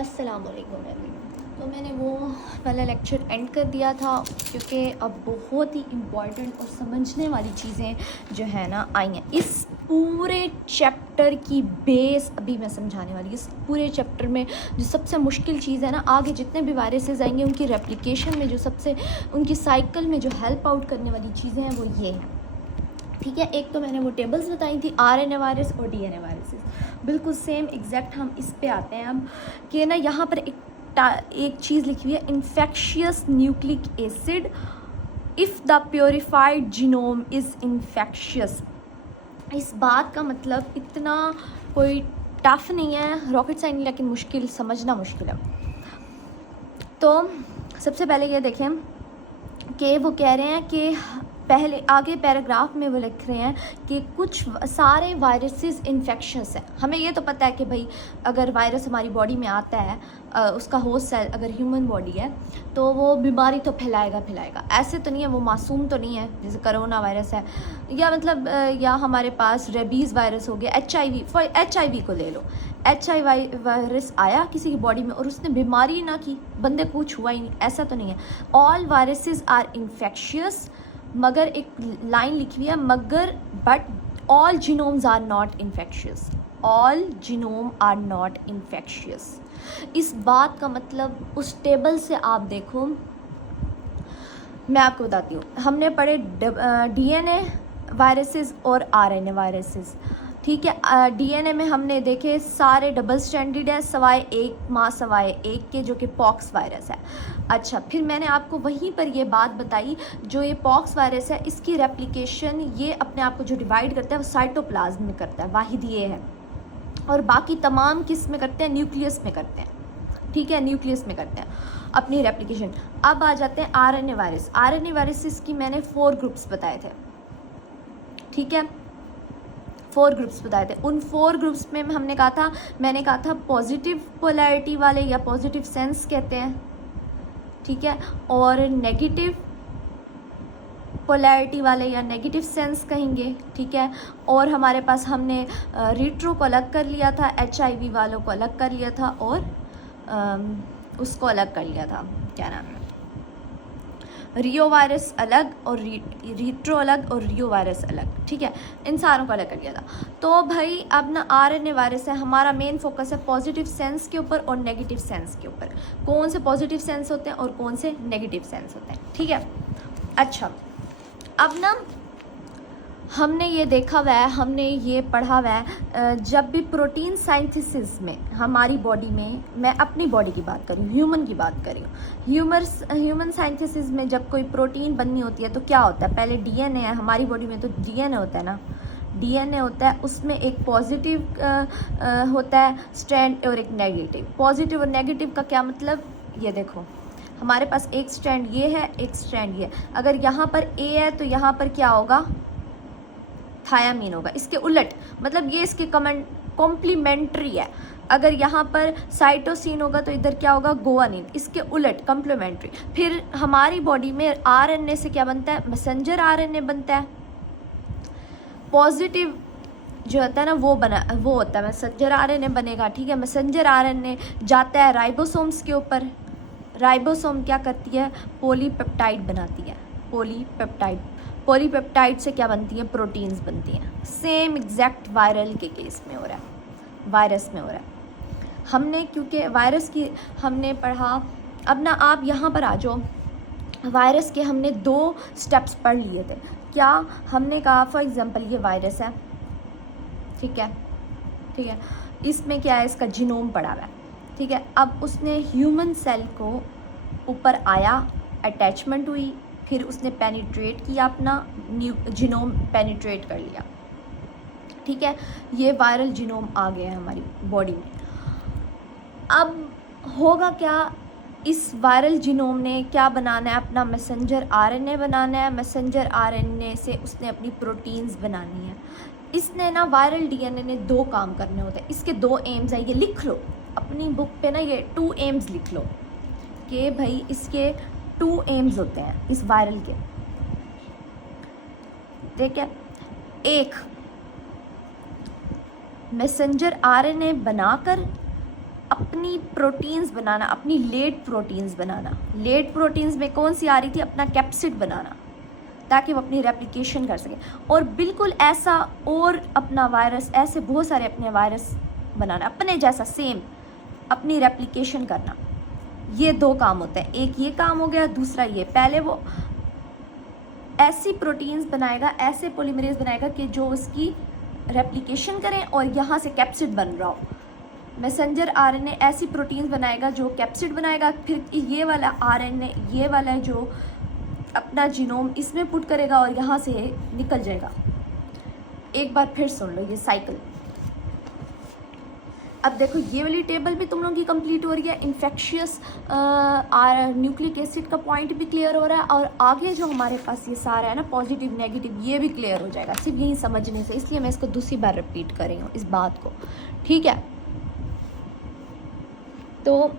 अस्सलाम वालेकुम एवरीवन। तो मैंने वो वाला लेक्चर एंड कर दिया था क्योंकि अब बहुत ही इम्पॉर्टेंट और समझने वाली चीज़ें जो है ना आई हैं। इस पूरे चैप्टर की बेस अभी मैं समझाने वाली। इस पूरे चैप्टर में जो सबसे मुश्किल चीज़ है ना, आगे जितने भी वायरसेस आएंगे उनकी रेप्लिकेशन में जो सबसे उनकी साइकिल में जो हेल्प आउट करने वाली चीज़ें हैं वो ये हैं। ठीक है, एक तो मैंने वो टेबल्स बताई थी RNA वायरस और DNA वायरसेस, बिल्कुल सेम एग्जैक्ट। हम इस पे आते हैं अब कि ना यहाँ पर एक चीज़ लिखी हुई है, infectious nucleic acid if the purified genome is infectious. इस बात का मतलब इतना कोई टफ नहीं है, रॉकेट साइंस, लेकिन मुश्किल, समझना मुश्किल है। तो सबसे पहले ये देखें कि वो कह रहे हैं कि पहले आगे पैराग्राफ में वो लिख रहे हैं कि कुछ सारे वायरसेस इन्फेक्शंस हैं। हमें ये तो पता है कि भाई अगर वायरस हमारी बॉडी में आता है, उसका होस्ट सेल अगर ह्यूमन बॉडी है तो वो बीमारी तो फैलाएगा। ऐसे तो नहीं है, वो मासूम तो नहीं है जैसे कोरोना वायरस है, या मतलब या हमारे पास रेबीज़ वायरस हो गया, HIV को ले लो। HIV वायरस आया किसी की बॉडी में और उसने बीमारी ना की, बंदे को कुछ हुआ ही नहीं, ऐसा तो नहीं है। ऑल वायरसेस आर इन्फेक्शियस, मगर एक लाइन लिखी हुई है मगर, but all genomes are not infectious. All genome are not infectious. इस बात का मतलब उस टेबल से आप देखो, मैं आपको बताती हूँ। हमने पढ़े DNA वायरसेस और RNA वायरसेस। ठीक है, DNA में हमने देखे सारे डबल स्टैंडर्ड है सवाए एक के, जो कि पॉक्स वायरस है। अच्छा, फिर मैंने आपको वहीं पर ये बात बताई, जो ये पॉक्स वायरस है इसकी रेप्लिकेशन ये अपने आप को जो डिवाइड करता है वो साइटोप्लाज्म में करता है, वाहिद ये है। और बाकी तमाम किस में करते हैं? न्यूक्लियस में करते हैं। ठीक है, न्यूक्लियस में करते हैं अपनी रेप्लिकेशन। अब आ जाते हैं RNA वायरस। RNA वायरसेस की मैंने 4 ग्रुप्स बताए थे। ठीक है, 4 ग्रुप्स बताए थे। उन 4 ग्रुप्स में मैंने कहा था पॉजिटिव पोलैरिटी वाले या पॉजिटिव सेंस कहते हैं, ठीक है, और नेगेटिव पोलैरिटी वाले या नेगेटिव सेंस कहेंगे। ठीक है, और हमारे पास हमने रिट्रो को अलग कर लिया था, HIV वालों को अलग कर लिया था, और उसको अलग कर लिया था, क्या नाम है, रियो वायरस अलग और रिट्रो अलग और रियो वायरस अलग। ठीक है, इन सारों को अलग कर लिया था। तो भाई अब ना RNA वायरस है, हमारा मेन फोकस है पॉजिटिव सेंस के ऊपर और नेगेटिव सेंस के ऊपर। कौन से पॉजिटिव सेंस होते हैं और कौन से नेगेटिव सेंस होते हैं। ठीक है, अच्छा, अब ना हमने ये देखा हुआ है, हमने ये पढ़ा हुआ है, जब भी प्रोटीन साइंथिसिस में हमारी बॉडी में, मैं अपनी बॉडी की बात कर रही हूँ, ह्यूमन की बात कर रही हूँ, ह्यूमन साइंथिसिस में जब कोई प्रोटीन बननी होती है तो क्या होता है? पहले DNA है हमारी बॉडी में, तो DNA होता है ना, DNA होता है, उसमें एक पॉजिटिव होता है स्ट्रैंड और एक नेगेटिव। पॉजिटिव और नेगेटिव का क्या मतलब? ये देखो, हमारे पास एक स्ट्रैंड ये है, एक स्ट्रैंड ये है। अगर यहाँ पर A है तो यहाँ पर क्या होगा? थायामीन होगा। इसके उलट मतलब ये इसके कॉम्प्लीमेंट्री है। अगर यहाँ पर साइटोसिन होगा तो इधर क्या होगा? गुआनिन। इसके उलट कॉम्प्लीमेंट्री। फिर हमारी बॉडी में RNA से क्या बनता है? मैसेंजर RNA बनता है। पॉजिटिव जो होता है ना वो होता है मैसेंजर RNA बनेगा। ठीक है, मैसेंजर RNA जाता है राइबोसोम्स के ऊपर। राइबोसोम क्या करती है? पॉलीपेप्टाइड बनाती है। पॉलीपेप्टाइड से क्या बनती है? प्रोटीन्स बनती हैं। सेम एग्जैक्ट वायरल के केस में हो रहा है, वायरस में हो रहा है। हमने क्योंकि वायरस की हमने पढ़ा, अब ना आप यहाँ पर आ जाओ। वायरस के हमने 2 स्टेप्स पढ़ लिए थे। क्या हमने कहा? फॉर एग्जांपल ये वायरस है, ठीक है, इसमें क्या है? इसका जीनोम पढ़ा हुआ है। ठीक है, अब उसने ह्यूमन सेल को ऊपर आया, अटैचमेंट हुई, फिर उसने पेनिट्रेट किया, अपना जीनोम पेनिट्रेट कर लिया। ठीक है, ये वायरल जीनोम आ गया है हमारी बॉडी में। अब होगा क्या? इस वायरल जीनोम ने क्या बनाना है? अपना मैसेंजर RNA बनाना है। मैसेंजर RNA से उसने अपनी प्रोटीन्स बनानी है। इसने ना वायरल DNA ने 2 काम करने होते हैं। इसके 2 एम्स हैं, ये लिख लो अपनी बुक पे ना, ये 2 एम्स लिख लो कि भाई इसके 2 एम्स होते हैं इस वायरल के। ठीक है, एक मैसेंजर RNA बनाकर अपनी प्रोटीन्स बनाना, अपनी लेट प्रोटीन्स बनाना। लेट प्रोटीन्स में कौन सी आ रही थी? अपना कैप्सिड बनाना, ताकि वो अपनी रेप्लिकेशन कर सके। और बिल्कुल ऐसा और अपना वायरस, ऐसे बहुत सारे अपने वायरस बनाना अपने जैसा सेम, अपनी रेप्लिकेशन करना। ये दो काम होते हैं, एक ये काम हो गया, दूसरा ये। पहले वो ऐसी प्रोटीन्स बनाएगा, ऐसे पॉलीमरेज बनाएगा कि जो उसकी रेप्लिकेशन करें और यहाँ से कैप्सिड बन रहा हो। मैसेंजर आरएनए ऐसी प्रोटीन्स बनाएगा जो कैप्सिड बनाएगा, फिर ये वाला आरएनए, ये वाला जो अपना जीनोम इसमें पुट करेगा और यहाँ से निकल जाएगा। एक बार फिर सुन लो ये साइकिल। अब देखो ये वाली टेबल भी तुम लोगों की कंप्लीट हो रही है, इन्फेक्शियस न्यूक्लिक एसिड का पॉइंट भी क्लियर हो रहा है, और आगे जो हमारे पास ये सारा है ना पॉजिटिव नेगेटिव, ये भी क्लियर हो जाएगा सिर्फ यही समझने से। इसलिए मैं इसको दूसरी बार रिपीट कर रही हूँ इस बात को, ठीक है। तो